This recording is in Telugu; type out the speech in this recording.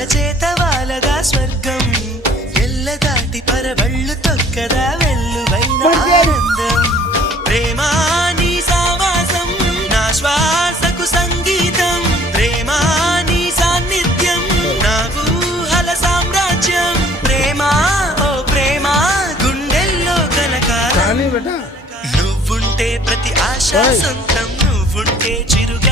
అరచేత వాలగా స్వర్గం ఎల్లదాటి పరవళ్ళు తొక్కదా వెల్లువైన ఆనందం ప్రేమా నీ సావాసం నా శ్వాసకు సంగీతం ప్రేమా నీ సాన్నిధ్యం నా ఊహల సామ్రాజ్యం ప్రేమా ఓ ప్రేమా గుండెల్లో కలకాలం నువ్వుంటే ప్రతి ఆశ సొంతం నువ్వుంటే చిరుగా